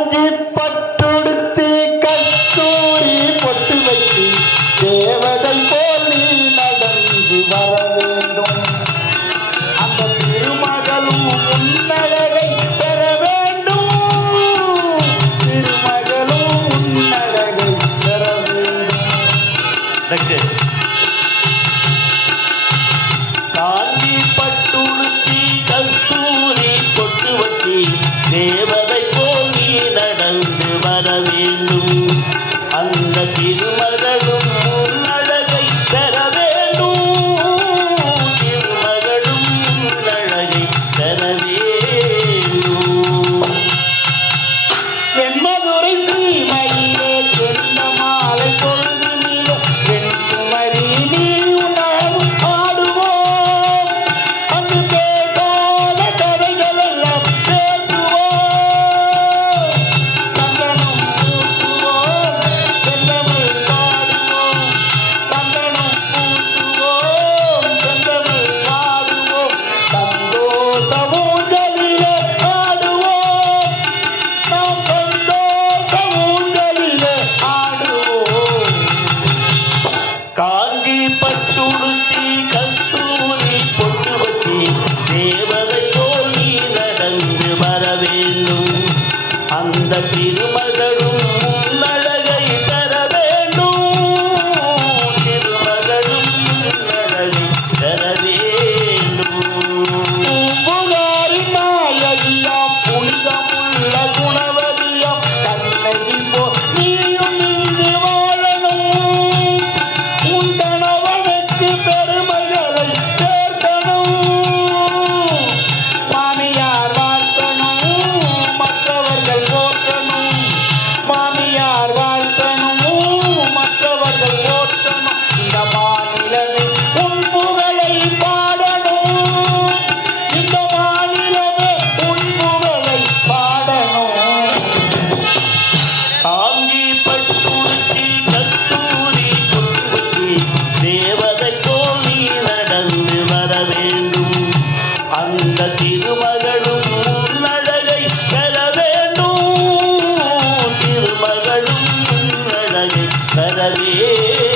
காஞ்சி பட்டுடுத்தி கஸ்தூரி பொட்டு வைத்து தேவதை போல் நீ நடந்து வர வேண்டும். அந்த திருமகளும் உன்னழகை பெற வேண்டும். திருமகளும் உன்னழகை பெற வேண்டும். அந்த திருமகளும் சரதே